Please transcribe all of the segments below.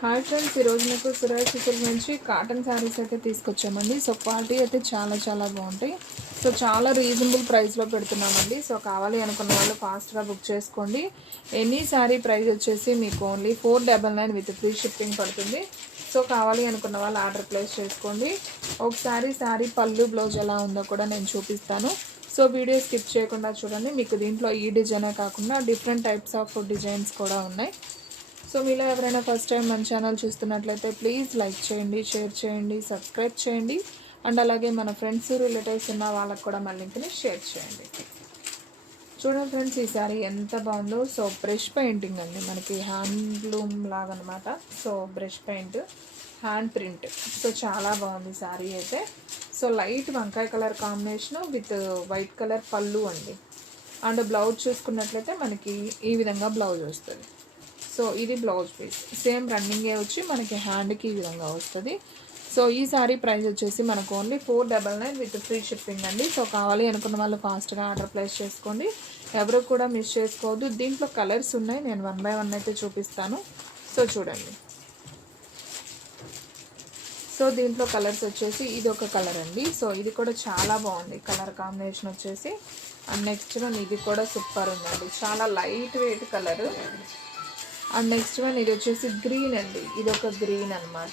Hi friends, ఈరోజు మీకు Suresh silk నుంచి కాటన్ శారీస్ అయితే తీసుకొచ్చామండి. సో క్వాలిటీ అయితే చాలా బాగుంటాయి. సో చాలా రీజనబుల్ ప్రైస్లో పెడుతున్నామండి. సో కావాలి అనుకున్న వాళ్ళు ఫాస్ట్గా బుక్ చేసుకోండి. ఎనీ శారీ ప్రైస్ వచ్చేసి మీకు ఓన్లీ 499 విత్ ఫ్రీ షిప్పింగ్ పడుతుంది. సో కావాలి అనుకున్న వాళ్ళు ఆర్డర్ ప్లేస్ చేసుకోండి. ఒకసారి శారీ పళ్ళు బ్లౌజ్ ఎలా ఉందో కూడా నేను చూపిస్తాను. సో వీడియో స్కిప్ చేయకుండా చూడండి. మీకు దీంట్లో ఈ డిజైనే కాకుండా డిఫరెంట్ టైప్స్ ఆఫ్ డిజైన్స్ కూడా ఉన్నాయి. సో మీలో ఎవరైనా ఫస్ట్ టైం మన ఛానల్ చూస్తున్నట్లయితే ప్లీజ్ లైక్ చేయండి, షేర్ చేయండి, సబ్స్క్రైబ్ చేయండి. అండ్ అలాగే మన ఫ్రెండ్స్ రిలేటివ్స్ ఉన్న వాళ్ళకి కూడా మన లింక్ని షేర్ చేయండి. చూడండి ఫ్రెండ్స్, ఈ సారీ ఎంత బాగుందో. సో బ్రష్ పెయింటింగ్ అండి, మనకి హ్యాండ్లూమ్ లాగా అనమాట. So brush paint, hand print. So చాలా బాగుంది సారీ అయితే. సో లైట్ వంకాయ colour combination with white colour పళ్ళు అండి. అండ్ బ్లౌజ్ చూసుకున్నట్లయితే మనకి ఈ విధంగా బ్లౌజ్ వస్తుంది. సో ఇది బ్లౌజ్ పీస్, సేమ్ రన్నింగే వచ్చి మనకి హ్యాండ్కి ఈ విధంగా వస్తుంది. సో ఈ సారీ ప్రైస్ వచ్చేసి మనకు ఓన్లీ 499 విత్ ఫ్రీ షిప్పింగ్ అండి. సో కావాలి అనుకున్న వాళ్ళు ఫాస్ట్గా ఆర్డర్ ప్లేస్ చేసుకోండి. ఎవరు కూడా మిస్ చేసుకోవద్దు. దీంట్లో కలర్స్ ఉన్నాయి, నేను 1 బై 1 అయితే చూపిస్తాను. సో చూడండి. సో దీంట్లో కలర్స్ వచ్చేసి ఇది ఒక కలర్ అండి. సో ఇది కూడా చాలా బాగుంది కలర్ కాంబినేషన్ వచ్చేసి. అండ్ నెక్స్ట్ వన్ ఇది కూడా సూపర్ ఉందండి, చాలా light weight colour. And next one ఇది వచ్చేసి గ్రీన్ అండి, ఇది ఒక గ్రీన్ అనమాట.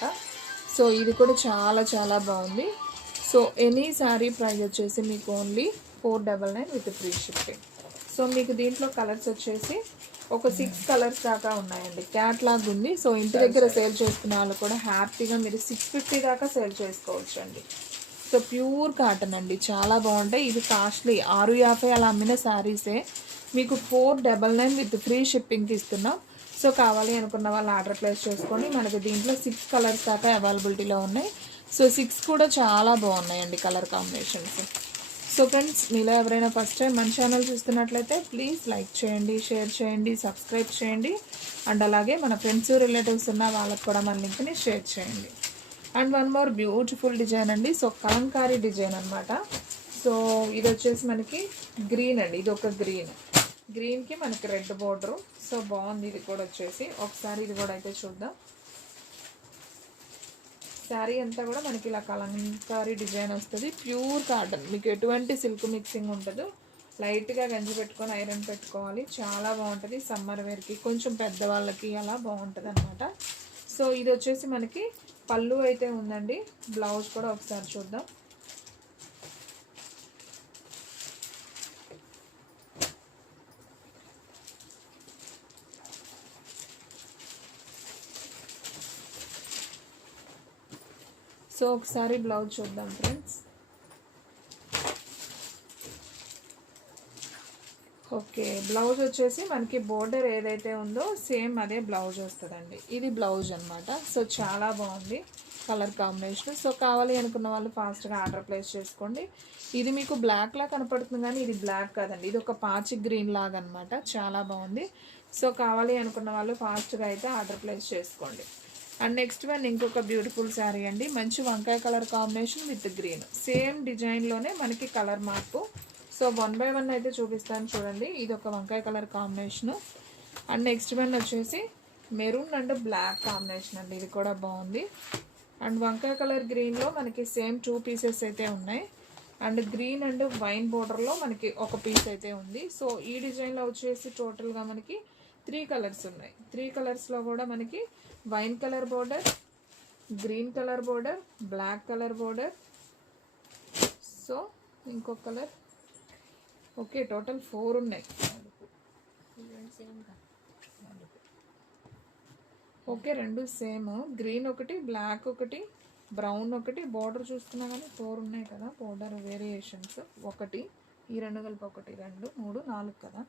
సో ఇది కూడా చాలా బాగుంది. సో ఎనీ శారీ ప్రైస్ వచ్చేసి మీకు only 499 with free shipping. So మీకు దీంట్లో కలర్స్ వచ్చేసి ఒక 6 కలర్స్ దాకా ఉన్నాయండి. క్యాట్లాగ్ ఉంది. సో ఇంటి దగ్గర సేల్ చేసుకునే వాళ్ళు కూడా హ్యాపీగా మీరు 650 దాకా సేల్ చేసుకోవచ్చు అండి. సో ప్యూర్ కాటన్ అండి, చాలా బాగుంటాయి. ఇది కాస్ట్లీ 650 అలా అమ్మిన శారీసే మీకు 499 విత్ ఫ్రీ షిప్పింగ్కి ఇస్తున్నాం. సో కావాలి అనుకున్న వాళ్ళు ఆర్డర్ ప్లేస్ చేసుకోండి. మనకి దీంట్లో 6 కలర్స్ దాకా అవైలబిలిటీలో ఉన్నాయి. సో 6 కూడా చాలా బాగున్నాయండి కలర్ కాంబినేషన్స్. సో ఫ్రెండ్స్, మీలో ఎవరైనా ఫస్ట్ టైం మన ఛానల్ చూస్తున్నట్లయితే ప్లీజ్ లైక్ చేయండి, షేర్ చేయండి, సబ్స్క్రైబ్ చేయండి. అండ్ అలాగే మన ఫ్రెండ్స్ రిలేటివ్స్ ఉన్న వాళ్ళకి కూడా మన లింక్ని షేర్ చేయండి. And one more beautiful design అండి. సో కలంకారీ డిజైన్ అనమాట. సో ఇది వచ్చేసి మనకి గ్రీన్ అండి, ఇది ఒక గ్రీన్కి మనకి రెడ్ బోర్డరు. సో బాగుంది ఇది కూడా వచ్చేసి. ఒకసారి ఇది కూడా అయితే చూద్దాం. శారీ అంతా కూడా మనకి ఇలా కలంకారీ డిజైన్ వస్తుంది. ప్యూర్ కాటన్, మీకు ఎటువంటి సిల్క్ మిక్సింగ్ ఉండదు. లైట్గా గంజి పెట్టుకొని ఐరన్ పెట్టుకోవాలి, చాలా బాగుంటుంది. సమ్మర్ వేర్కి, కొంచెం పెద్దవాళ్ళకి అలా బాగుంటుంది అనమాట. సో ఇది వచ్చేసి మనకి పళ్ళు అయితే ఉందండి. బ్లౌజ్ కూడా ఒకసారి చూద్దాం. సో ఒకసారి బ్లౌజ్ చూద్దాం ఫ్రెండ్స్. ఓకే, బ్లౌజ్ వచ్చేసి మనకి బోర్డర్ ఏదైతే ఉందో సేమ్ అదే బ్లౌజ్ వస్తుందండి. ఇది బ్లౌజ్ అనమాట. సో చాలా బాగుంది కలర్ కాంబినేషన్. సో కావాలి అనుకున్న వాళ్ళు ఫాస్ట్గా ఆర్డర్ ప్లేస్ చేసుకోండి. ఇది మీకు బ్లాక్లా కనపడుతుంది కానీ ఇది బ్లాక్ కాదండి, ఇది ఒక పాచి గ్రీన్ లాగా అనమాట. చాలా బాగుంది. సో కావాలి అనుకున్న వాళ్ళు ఫాస్ట్గా అయితే ఆర్డర్ ప్లేస్ చేసుకోండి. అండ్ నెక్స్ట్ వన్ ఇంకొక బ్యూటిఫుల్ శారీ అండి. మంచి వంకాయ colour combination with green, same డిజైన్లోనే మనకి కలర్ మార్పు. సో 1 బై 1 అయితే చూపిస్తాను చూడండి. ఇది ఒక వంకాయ colour combination. And next one వచ్చేసి మెరూన్ అండ్ బ్లాక్ కాంబినేషన్ అండి, ఇది కూడా బాగుంది. అండ్ వంకాయ కలర్ గ్రీన్లో మనకి సేమ్ 2 పీసెస్ అయితే ఉన్నాయి. అండ్ గ్రీన్ అండ్ వైన్ బోర్డర్లో మనకి ఒక పీస్ అయితే ఉంది. సో ఈ డిజైన్లో వచ్చేసి టోటల్గా మనకి 3 కలర్స్ ఉన్నాయి. 3 కలర్స్లో కూడా మనకి wine colour border, green colour border, black colour border, so ఇంకొక కలర్. ఓకే, టోటల్ 4 ఉన్నాయి. Okay, 2 same. గ్రీన్ ఒకటి, బ్లాక్ ఒకటి, బ్రౌన్ ఒకటి. బోర్డర్ చూస్తున్నా కానీ 4 ఉన్నాయి కదా బోర్డర్ వేరియేషన్స్. ఒకటి, ఈ 2 కలిపి 1, 2, 3, 4 కదా.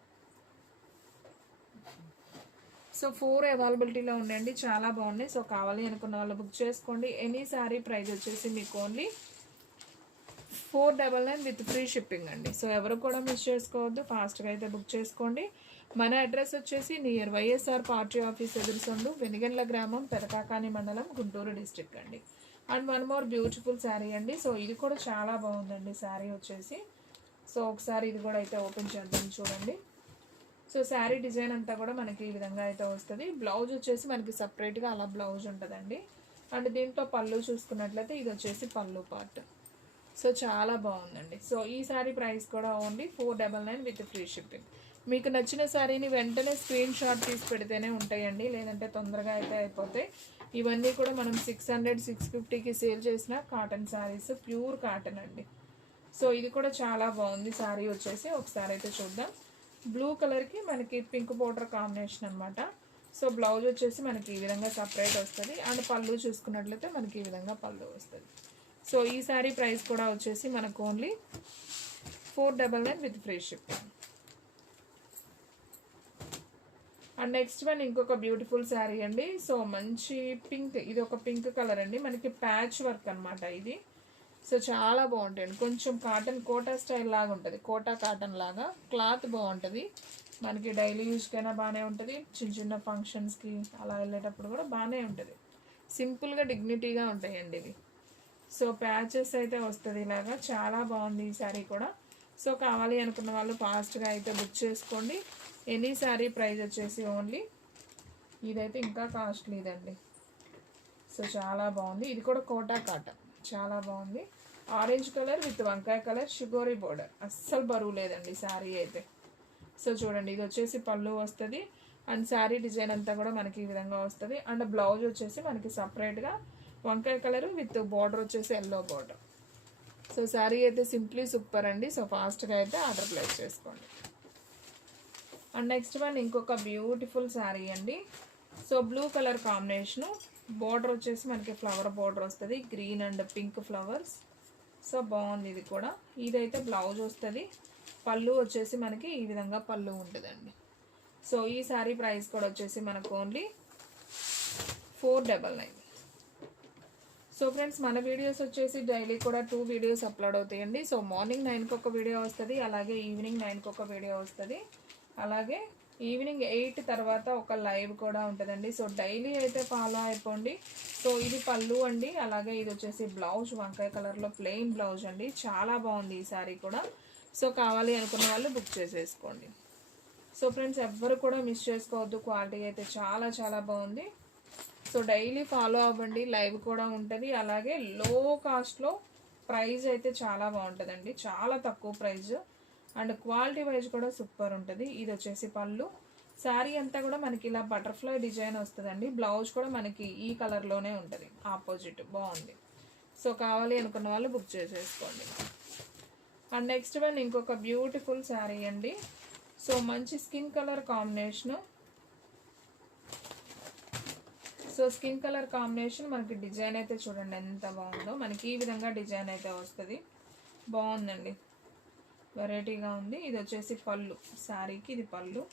సో 4 అవైలబిలిటీలో ఉన్నాయండి, చాలా బాగున్నాయి. సో కావాలి అనుకున్న వాళ్ళు బుక్ చేసుకోండి. ఎనీ శారీ ప్రైస్ వచ్చేసి మీకు ఓన్లీ 499 విత్ ఫ్రీ షిప్పింగ్ అండి. సో ఎవరు కూడా మిస్ చేసుకోవద్దు, ఫాస్ట్గా అయితే బుక్ చేసుకోండి. మన అడ్రస్ వచ్చేసి నియర్ వైఎస్ఆర్ పార్టీ ఆఫీస్ ఎదురుసొండు, వెనిగండ్ల గ్రామం, పెదకాకాని మండలం, గుంటూరు డిస్ట్రిక్ట్ అండి. And one more beautiful sari అండి. సో ఇది కూడా చాలా బాగుందండి శారీ వచ్చేసి. సో ఒకసారి ఇది కూడా అయితే ఓపెన్ చేద్దాం చూడండి. సో శారీ డిజైన్ అంతా కూడా మనకి ఈ విధంగా అయితే వస్తుంది. బ్లౌజ్ వచ్చేసి మనకి సపరేట్గా అలా బ్లౌజ్ ఉంటుందండి. అండ్ దీంట్లో పళ్ళు చూసుకున్నట్లయితే ఇది వచ్చేసి పళ్ళు పార్ట్. సో చాలా బాగుందండి. సో ఈ శారీ ప్రైస్ కూడా ఓన్లీ 499 విత్ ఫ్రీ షిప్పింగ్. మీకు నచ్చిన శారీని వెంటనే స్క్రీన్ షాట్ తీసి పెడితేనే ఉంటాయండి, లేదంటే తొందరగా అయితే అయిపోతాయి. ఇవన్నీ కూడా మనం 600 650కి సేల్ చేసిన కాటన్ శారీస్, ప్యూర్ కాటన్ అండి. సో ఇది కూడా చాలా బాగుంది శారీ వచ్చేసి. ఒకసారి అయితే చూద్దాం. బ్లూ కలర్కి మనకి పింక్ బోర్డర్ కాంబినేషన్ అనమాట. సో బ్లౌజ్ వచ్చేసి మనకి ఈ విధంగా సపరేట్ వస్తుంది. అండ్ పళ్ళు చూసుకున్నట్లయితే మనకి ఈ విధంగా పళ్ళు వస్తుంది. సో ఈ శారీ ప్రైస్ కూడా వచ్చేసి మనకు only 499 with free shipping. And next one ఇంకొక బ్యూటిఫుల్ శారీ అండి. సో మంచి పింక్, ఇది ఒక పింక్ కలర్ అండి, మనకి ప్యాచ్ వర్క్ అనమాట ఇది. సో చాలా బాగుంటాయండి. కొంచెం కాటన్ కోటా స్టైల్ లాగా ఉంటుంది, కోటా కాటన్ లాగా. క్లాత్ బాగుంటుంది, మనకి డైలీ యూజ్కైనా బాగానే ఉంటుంది, చిన్న చిన్న ఫంక్షన్స్కి అలా వెళ్ళేటప్పుడు కూడా బాగానే ఉంటుంది. సింపుల్గా డిగ్నిటీగా ఉంటాయండి ఇవి. సో ప్యాచెస్ అయితే వస్తుంది ఇలాగా. చాలా బాగుంది ఈ శారీ కూడా. సో కావాలి అనుకున్న వాళ్ళు ఫాస్ట్గా అయితే బుక్ చేసుకోండి. ఎనీ శారీ ప్రైస్ వచ్చేసి ఓన్లీ, ఇదైతే ఇంకా కాస్ట్లీదండి. సో చాలా బాగుంది. ఇది కూడా కోటా కాటన్, చాలా బాగుంది. ఆరెంజ్ కలర్ విత్ వంకాయ కలర్ షుగోరీ బోర్డర్, అస్సలు బరువు లేదండి శారీ అయితే. సో చూడండి, ఇది వచ్చేసి పళ్ళు వస్తుంది. అండ్ శారీ డిజైన్ అంతా కూడా మనకి ఈ విధంగా వస్తుంది. అండ్ బ్లౌజ్ వచ్చేసి మనకి సపరేట్గా వంకాయ కలర్ విత్ బార్డర్ వచ్చేసి ఎల్లో బార్డర్. సో శారీ అయితే సింప్లీ సూపర్ అండి. సో ఫాస్ట్గా అయితే ఆర్డర్ ప్లేస్ చేసుకోండి. అండ్ నెక్స్ట్ వన్ ఇంకొక బ్యూటిఫుల్ శారీ అండి. So blue colour combination, border వచ్చేసి మనకి ఫ్లవర్ బోర్డర్ వస్తుంది, green and pink flowers. So బాగుంది ఇది కూడా. ఇదైతే బ్లౌజ్ వస్తుంది. పళ్ళు వచ్చేసి మనకి ఈ విధంగా పళ్ళు ఉంటుందండి. సో ఈ శారీ ప్రైస్ కూడా వచ్చేసి మనకు ఓన్లీ 499. సో ఫ్రెండ్స్, మన వీడియోస్ వచ్చేసి డైలీ కూడా 2 వీడియోస్ అప్లోడ్ అవుతాయండి. సో మార్నింగ్ 9కి ఒక వీడియో వస్తుంది, అలాగే ఈవినింగ్ 9కి ఒక వీడియో వస్తుంది, అలాగే ఈవినింగ్ 8 తర్వాత ఒక లైవ్ కూడా ఉంటుందండి. సో డైలీ అయితే ఫాలో అయిపోండి. సో ఇది పళ్ళు అండి, అలాగే ఇది వచ్చేసి బ్లౌజ్ వంకాయ కలర్లో ప్లెయిన్ బ్లౌజ్ అండి. చాలా బాగుంది ఈ శారీ కూడా. సో కావాలి అనుకున్న వాళ్ళు బుక్ చేసేసుకోండి. సో ఫ్రెండ్స్, ఎవ్వరు కూడా మిస్ చేసుకోవద్దు, క్వాలిటీ అయితే చాలా చాలా బాగుంది. సో డైలీ ఫాలో అవ్వండి, లైవ్ కూడా ఉంటుంది. అలాగే లో కాస్ట్లో ప్రైస్ అయితే చాలా బాగుంటుందండి, చాలా తక్కువ ప్రైస్. అండ్ క్వాలిటీ వైజ్ కూడా సూపర్ ఉంటుంది. ఇది వచ్చేసి పళ్ళు. శారీ అంతా కూడా మనకి ఇలా బటర్ఫ్లై డిజైన్ వస్తుందండి. బ్లౌజ్ కూడా మనకి ఈ కలర్లోనే ఉంటుంది, ఆపోజిట్. బాగుంది. సో కావాలి అనుకున్న వాళ్ళు బుక్ చేసేసుకోండి. అండ్ నెక్స్ట్ వన్ ఇంకొక బ్యూటిఫుల్ శారీ అండి. సో మంచి skin colour combination. So skin colour combination, మనకి డిజైన్ అయితే చూడండి ఎంత బాగుందో. మనకి ఈ విధంగా డిజైన్ అయితే వస్తుంది. బాగుందండి, వెరైటీగా ఉంది. ఇది వచ్చేసి పళ్ళు, శారీకి ఇది పళ్ళు.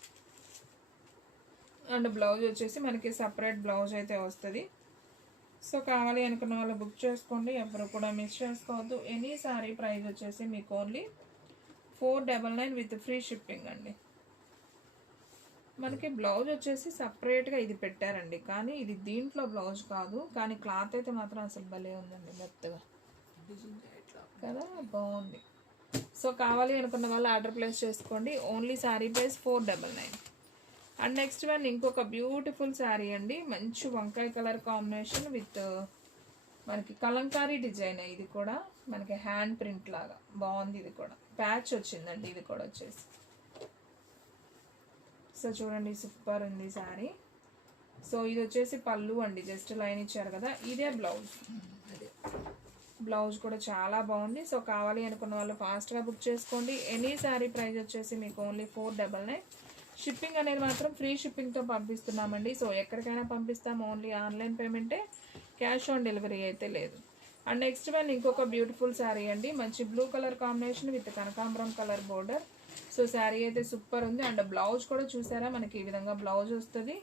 అండ్ బ్లౌజ్ వచ్చేసి మనకి సపరేట్ బ్లౌజ్ అయితే వస్తుంది. సో కావాలి అనుకున్న వాళ్ళు బుక్ చేసుకోండి, ఎవరు కూడా మిస్ చేసుకోవద్దు. ఎనీ శారీ ప్రైస్ వచ్చేసి మీకు ఓన్లీ 499 విత్ ఫ్రీ షిప్పింగ్ అండి. మనకి బ్లౌజ్ వచ్చేసి సపరేట్గా ఇది పెట్టారండి, కానీ ఇది దీంట్లో బ్లౌజ్ కాదు. కానీ క్లాత్ అయితే మాత్రం అసలు భలే ఉందండి, మెత్తగా కదా, బాగుంది. సో కావాలి అనుకున్న వాళ్ళు ఆర్డర్ ప్లేస్ చేసుకోండి. Only sari price 499. And next one ఇంకొక బ్యూటిఫుల్ శారీ అండి. మంచి వంకాయ కలర్ కాంబినేషన్ విత్ మనకి కలంకారీ డిజైన్. ఇది కూడా మనకి హ్యాండ్ ప్రింట్ లాగా బాగుంది. ఇది కూడా ప్యాచ్ వచ్చిందండి, ఇది కూడా వచ్చేసి. సో చూడండి, సూపర్ ఉంది శారీ. సో ఇది వచ్చేసి పళ్ళు అండి, జస్ట్ లైన్ ఇచ్చారు కదా, ఇదే బ్లౌజ్. బ్లౌజ్ కూడా చాలా బాగుంది. సో కావాలి అనుకున్న వాళ్ళు ఫాస్ట్గా బుక్ చేసుకోండి. ఎనీ శారీ ప్రైస్ వచ్చేసి మీకు ఓన్లీ 499. షిప్పింగ్ అనేది మాత్రం ఫ్రీ షిప్పింగ్తో పంపిస్తున్నామండి. సో ఎక్కడికైనా పంపిస్తాం, ఓన్లీ ఆన్లైన్ పేమెంటే, క్యాష్ ఆన్ డెలివరీ అయితే లేదు. అండ్ నెక్స్ట్ వన్ ఇంకొక బ్యూటిఫుల్ శారీ అండి. మంచి బ్లూ కలర్ కాంబినేషన్ విత్ కనకాంబరం కలర్ బోర్డర్. సో శారీ అయితే సూపర్ ఉంది. అండ్ బ్లౌజ్ కూడా చూసారా, మనకి ఈ విధంగా బ్లౌజ్ వస్తుంది.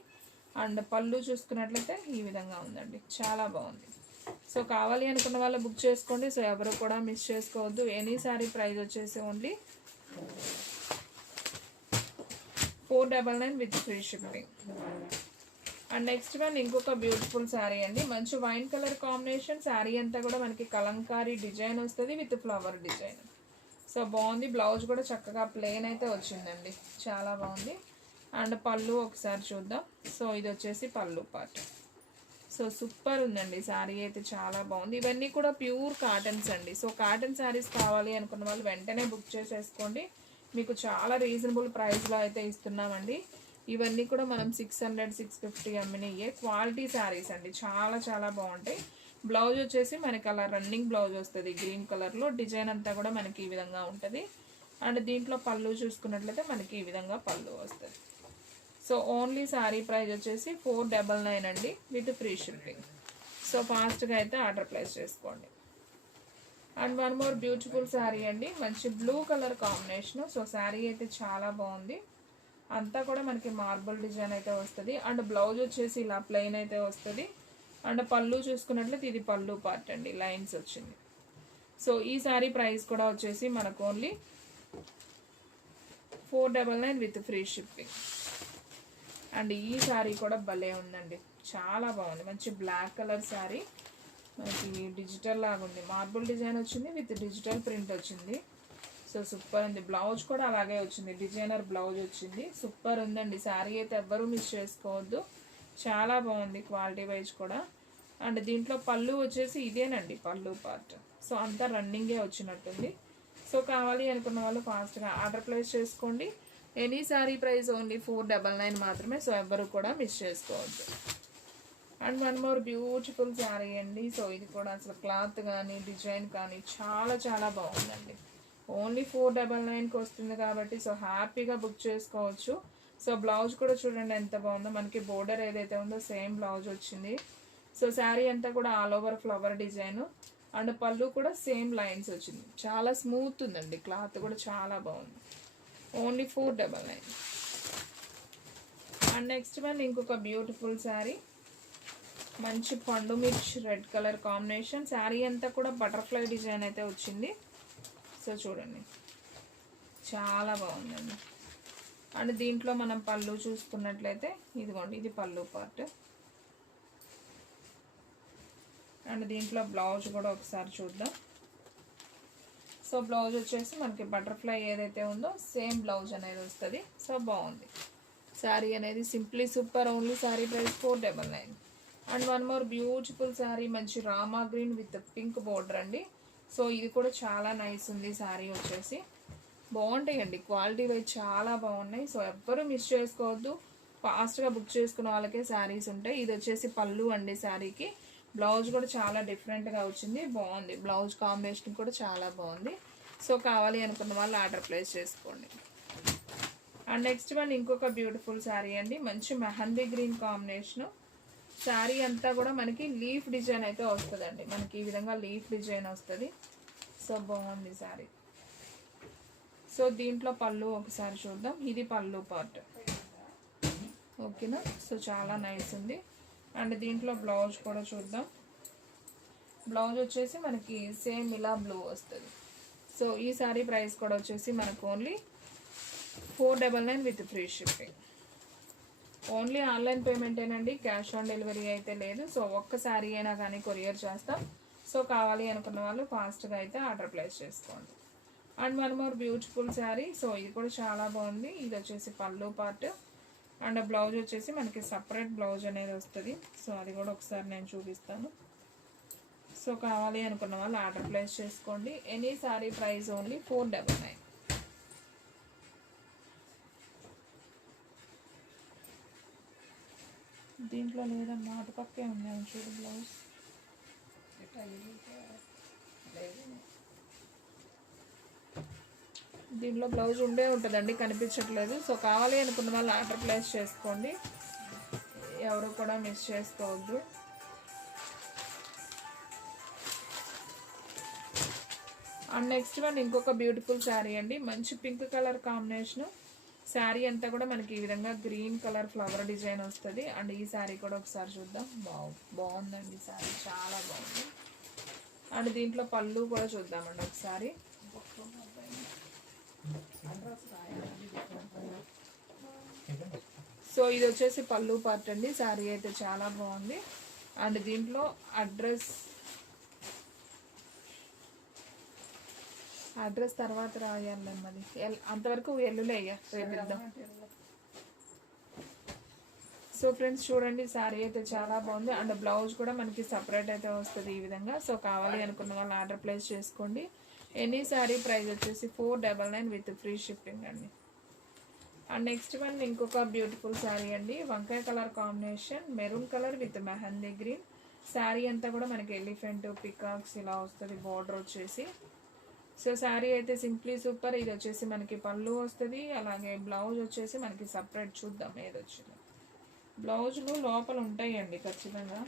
అండ్ పళ్ళు చూసుకున్నట్లయితే ఈ విధంగా ఉందండి, చాలా బాగుంది. సో కావాలి అనుకున్న వాళ్ళు బుక్ చేసుకోండి. సో ఎవరు కూడా మిస్ చేసుకోవద్దు. ఎనీ శారీ ప్రైస్ వచ్చేసి only 499 with free shipping. And next one ఇంకొక బ్యూటిఫుల్ శారీ అండి. మంచి వైన్ కలర్ కాంబినేషన్. శారీ అంతా కూడా మనకి కలంకారీ డిజైన్ వస్తుంది విత్ ఫ్లవర్ డిజైన్. సో బాగుంది. బ్లౌజ్ కూడా చక్కగా ప్లెయిన్ అయితే వచ్చిందండి, చాలా బాగుంది. అండ్ పళ్ళు ఒకసారి చూద్దాం. సో ఇది వచ్చేసి పళ్ళు పార్ట్. సో సూపర్ ఉందండి శారీ అయితే, చాలా బాగుంది. ఇవన్నీ కూడా ప్యూర్ కాటన్స్ అండి. సో కాటన్ శారీస్ కావాలి అనుకున్న వాళ్ళు వెంటనే బుక్ చేసేసుకోండి. మీకు చాలా రీజనబుల్ ప్రైస్లో అయితే ఇస్తున్నామండి. ఇవన్నీ కూడా మనం 600 650 అమ్మినయే క్వాలిటీ శారీస్ అండి. చాలా చాలా బాగుంటాయి. బ్లౌజ్ వచ్చేసి మనకి అలా రన్నింగ్ బ్లౌజ్ వస్తుంది గ్రీన్ కలర్లో. డిజైన్ అంతా కూడా మనకి ఈ విధంగా ఉంటుంది. అండ్ దీంట్లో పళ్ళు చూసుకున్నట్లయితే మనకి ఈ విధంగా పళ్ళు వస్తుంది. సో ఓన్లీ శారీ ప్రైస్ వచ్చేసి 499 అండి విత్ ఫ్రీ షిప్పింగ్. సో ఫాస్ట్గా అయితే ఆర్డర్ ప్లేస్ చేసుకోండి. And one more beautiful sari అండి, మంచి blue colour combination. So sari అయితే చాలా బాగుంది. అంతా కూడా మనకి మార్బుల్ డిజైన్ అయితే వస్తుంది. అండ్ బ్లౌజ్ వచ్చేసి ఇలా ప్లెయిన్ అయితే వస్తుంది. అండ్ పళ్ళు చూసుకున్నట్లయితే ఇది పళ్ళు పార్ట్ అండి, లైన్స్ వచ్చింది. సో ఈ శారీ ప్రైస్ కూడా వచ్చేసి మనకు only 499 with free shipping. And ఈ శారీ కూడా భలే ఉందండి, చాలా బాగుంది. మంచి బ్లాక్ కలర్ శారీ, మనకి డిజిటల్ లాగా ఉంది. మార్బుల్ డిజైన్ వచ్చింది విత్ డిజిటల్ ప్రింట్ వచ్చింది. సో సూపర్ ఉంది. బ్లౌజ్ కూడా అలాగే వచ్చింది, డిజైనర్ బ్లౌజ్ వచ్చింది. సూపర్ ఉందండి శారీ అయితే, ఎవ్వరూ మిస్ చేసుకోవద్దు. చాలా బాగుంది క్వాలిటీ వైజ్ కూడా. అండ్ దీంట్లో పళ్ళు వచ్చేసి ఇదేనండి పళ్ళు పార్ట్. సో అంతా రన్నింగే వచ్చినట్టుంది. సో కావాలి అనుకున్న వాళ్ళు ఫాస్ట్గా ఆర్డర్ ప్లేస్ చేసుకోండి. ఎనీ శారీ ప్రైస్ ఓన్లీ 499 మాత్రమే. సో ఎవ్వరు కూడా మిస్ చేసుకోవద్దు. And one more beautiful sari అండి. సో ఇది కూడా అసలు క్లాత్ కానీ డిజైన్ కానీ చాలా చాలా బాగుందండి. ఓన్లీ 499కి వస్తుంది కాబట్టి సో హ్యాపీగా బుక్ చేసుకోవచ్చు. సో బ్లౌజ్ కూడా చూడండి ఎంత బాగుందో, మనకి బోర్డర్ ఏదైతే ఉందో సేమ్ బ్లౌజ్ వచ్చింది. సో శారీ అంతా కూడా all over flower design. And పళ్ళు కూడా సేమ్ లైన్స్ వచ్చింది. చాలా స్మూత్ ఉందండి, క్లాత్ కూడా చాలా బాగుంది. ఓన్లీ 499. అండ్ నెక్స్ట్ వన్ ఇంకొక బ్యూటిఫుల్ శారీ, మంచి పండు mirch red colour combination. Sari అంతా కూడా బటర్ఫ్లై డిజైన్ అయితే వచ్చింది. సో చూడండి చాలా బాగుందండి. అండ్ దీంట్లో మనం పళ్ళు చూసుకున్నట్లయితే ఇదిగోండి, ఇది పళ్ళు పార్ట్. అండ్ దీంట్లో బ్లౌజ్ కూడా ఒకసారి చూద్దాం. సో బ్లౌజ్ వచ్చేసి మనకి బటర్ఫ్లై ఏదైతే ఉందో సేమ్ బ్లౌజ్ అనేది వస్తుంది. సో బాగుంది శారీ అనేది, simply super. Only sari price 499. And one more beautiful sari, మంచి రామా గ్రీన్ విత్ పింక్ బోర్డర్ అండి. సో ఇది కూడా చాలా నైస్ ఉంది. శారీ వచ్చేసి బాగుంటాయండి, క్వాలిటీ వైజ్ చాలా బాగున్నాయి. సో ఎవ్వరూ మిస్ చేసుకోవద్దు, ఫాస్ట్గా బుక్ చేసుకున్న వాళ్ళకే శారీస్ ఉంటాయి. ఇది వచ్చేసి పళ్ళు అండి శారీకి. బ్లౌజ్ కూడా చాలా డిఫరెంట్గా వచ్చింది, బాగుంది. బ్లౌజ్ కాంబినేషన్ కూడా చాలా బాగుంది. సో కావాలి అనుకున్న వాళ్ళు ఆర్డర్ ప్లేస్ చేసుకోండి. అండ్ నెక్స్ట్ వన్ ఇంకొక బ్యూటిఫుల్ శారీ అండి, మంచి మెహందీ గ్రీన్ కాంబినేషను. శారీ అంతా కూడా మనకి లీఫ్ డిజైన్ అయితే వస్తుందండి, మనకి ఈ విధంగా లీఫ్ డిజైన్ వస్తుంది. సో బాగుంది శారీ. సో దీంట్లో పళ్ళు ఒకసారి చూద్దాం. ఇది పళ్ళు పార్ట్, ఓకేనా. సో చాలా నైస్ ఉంది. అండ్ దీంట్లో బ్లౌజ్ కూడా చూద్దాం. బ్లౌజ్ వచ్చేసి మనకి సేమ్ ఇలా బ్లూ వస్తుంది. సో ఈ శారీ ప్రైస్ కూడా వచ్చేసి మనకు only 499 with free shipping. Only online పేమెంటేనండి, క్యాష్ ఆన్ డెలివరీ అయితే లేదు. సో ఒక్క శారీ అయినా కానీ కొరియర్ చేస్తాం. సో కావాలి అనుకున్న వాళ్ళు ఫాస్ట్గా అయితే ఆర్డర్ ప్లేస్ చేసుకోండి. And one more beautiful sari. So ఇది కూడా చాలా బాగుంది. ఇది వచ్చేసి పళ్ళు పార్ట్. అండ్ బ్లౌజ్ వచ్చేసి మనకి సపరేట్ బ్లౌజ్ అనేది వస్తుంది. సో అది కూడా ఒకసారి నేను చూపిస్తాను. సో కావాలి అనుకున్న వాళ్ళు ఆర్డర్ ప్లేస్ చేసుకోండి. Any sari price only 499. దీంట్లో లేదమ్మా, అటు పక్కే ఉంది అని చూడు బ్లౌజ్. దీంట్లో బ్లౌజ్ ఉండే ఉంటుందండి, కనిపించట్లేదు. సో కావాలి అనుకున్న వాళ్ళు ఆర్డర్ ప్లేస్ చేసుకోండి, ఎవరు కూడా మిస్ చేసుకోవద్దు. అండ్ నెక్స్ట్ వన్ ఇంకొక బ్యూటిఫుల్ శారీ అండి, మంచి పింక్ కలర్ కాంబినేషను. శారీ అంతా కూడా మనకి ఈ విధంగా గ్రీన్ కలర్ ఫ్లవర్ డిజైన్ వస్తుంది. అండ్ ఈ శారీ కూడా ఒకసారి చూద్దాం. బాగుందండి శారీ, చాలా బాగుంది. అండ్ దీంట్లో పళ్ళు కూడా చూద్దామండి ఒకసారి. సో ఇది వచ్చేసి పళ్ళు పార్ట్ అండి. శారీ అయితే చాలా బాగుంది. అండ్ దీంట్లో అడ్రస్ తర్వాత రాయాలి, మరి అంతవరకు ఎల్లులే రేపిద్దాం. సో ఫ్రెండ్స్ చూడండి, శారీ అయితే చాలా బాగుంది. అండ్ బ్లౌజ్ కూడా మనకి సపరేట్ అయితే వస్తుంది ఈ విధంగా. సో కావాలి అనుకున్న వాళ్ళు ఆర్డర్ ప్లేస్ చేసుకోండి. ఎనీ శారీ ప్రైస్ వచ్చేసి 499 విత్ ఫ్రీ షిప్పింగ్ అండి. అండ్ నెక్స్ట్ వన్ ఇంకొక బ్యూటిఫుల్ శారీ అండి. వంకాయ colour combination, maroon colour with mehndi green. Sari అంతా కూడా మనకి ఎలిఫెంట్ పికాక్స్ ఇలా వస్తుంది బార్డర్ వచ్చేసి. సో శారీ అయితే సింప్లీ సూపర్. ఇది వచ్చేసి మనకి పళ్ళు వస్తుంది, అలాగే బ్లౌజ్ వచ్చేసి మనకి సపరేట్. చూద్దాం ఏది వచ్చింది. బ్లౌజులు లోపల ఉంటాయండి ఖచ్చితంగా.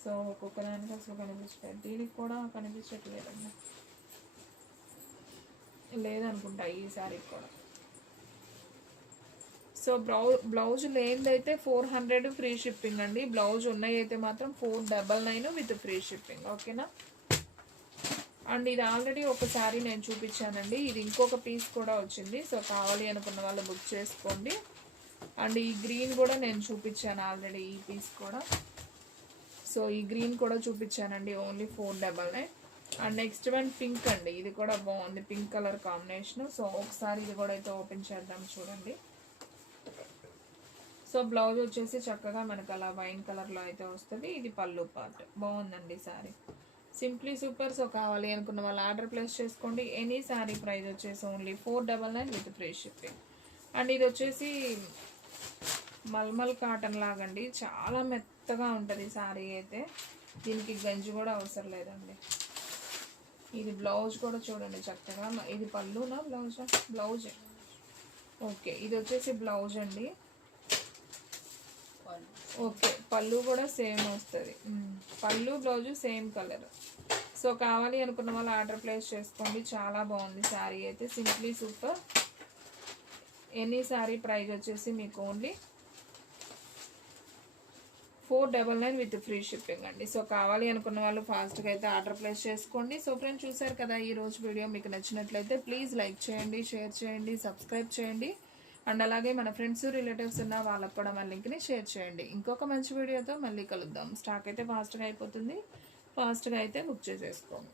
సో ఒక్కొక్క దానికి అసలు కనిపించలేదు, దీనికి కూడా కనిపించట్లేదండి, లేదనుకుంటా ఈ శారీకి కూడా. సో బ్లౌజ్ లేనిదైతే 400 ఫ్రీ షిప్పింగ్ అండి. బ్లౌజ్ ఉన్నాయి అయితే మాత్రం 499 విత్ ఫ్రీ షిప్పింగ్. ఓకేనా. అండ్ ఇది ఆల్రెడీ ఒకసారి నేను చూపించానండి, ఇది ఇంకొక పీస్ కూడా వచ్చింది. సో కావాలి అనుకున్న వాళ్ళు బుక్ చేసుకోండి. అండ్ ఈ గ్రీన్ కూడా నేను చూపించాను ఆల్రెడీ, ఈ పీస్ కూడా. సో ఈ గ్రీన్ కూడా చూపించానండి, only 499. And next one pink అండి, ఇది కూడా బాగుంది, పింక్ కలర్ కాంబినేషన్. సో ఒకసారి ఇది కూడా అయితే ఓపెన్ చేద్దాం చూడండి. సో బ్లౌజ్ వచ్చేసి చక్కగా మనకు అలా వైన్ కలర్లో అయితే వస్తుంది. ఇది పళ్ళు పార్ట్. బాగుందండి శారీ, సింప్లీ సూపర్. సో కావాలి అనుకున్న వాళ్ళు ఆర్డర్ ప్లేస్ చేసుకోండి. ఎనీ శారీ ప్రైస్ వచ్చేసి only 499 with free shipping. And ఇది వచ్చేసి మల్మల్ కాటన్ లాగండి, చాలా మెత్తగా ఉంటుంది శారీ అయితే. దీనికి గంజి కూడా అవసరం లేదండి. ఇది బ్లౌజ్ కూడా చూడండి చక్కగా. ఇది పళ్ళునా బ్లౌజా? బ్లౌజ్. ఓకే, ఇది వచ్చేసి బ్లౌజ్ అండి. ఓకే, పళ్ళు కూడా సేమ్ వస్తుంది, పళ్ళు బ్లౌజు సేమ్ కలర్. సో కావాలి అనుకున్న వాళ్ళు ఆర్డర్ ప్లేస్ చేసుకోండి. చాలా బాగుంది శారీ అయితే, simply super. Any sari price వచ్చేసి మీకు ఓన్లీ 499 విత్ ఫ్రీ షిప్పింగ్ అండి. సో కావాలి అనుకున్న వాళ్ళు ఫాస్ట్గా అయితే ఆర్డర్ ప్లేస్ చేసుకోండి. సో ఫ్రెండ్స్ చూసారు కదా, ఈ రోజు వీడియో మీకు నచ్చినట్లయితే ప్లీజ్ లైక్ చేయండి, షేర్ చేయండి, సబ్స్క్రైబ్ చేయండి. అండ్ అలాగే మన ఫ్రెండ్స్ రిలేటివ్స్ ఉన్న వాళ్ళకు కూడా మన లింక్ని షేర్ చేయండి. ఇంకొక మంచి వీడియోతో మళ్ళీ కలుద్దాం. స్టాక్ అయితే ఫాస్ట్గా అయిపోతుంది, ఫాస్ట్గా అయితే బుక్ చేసేసుకోండి.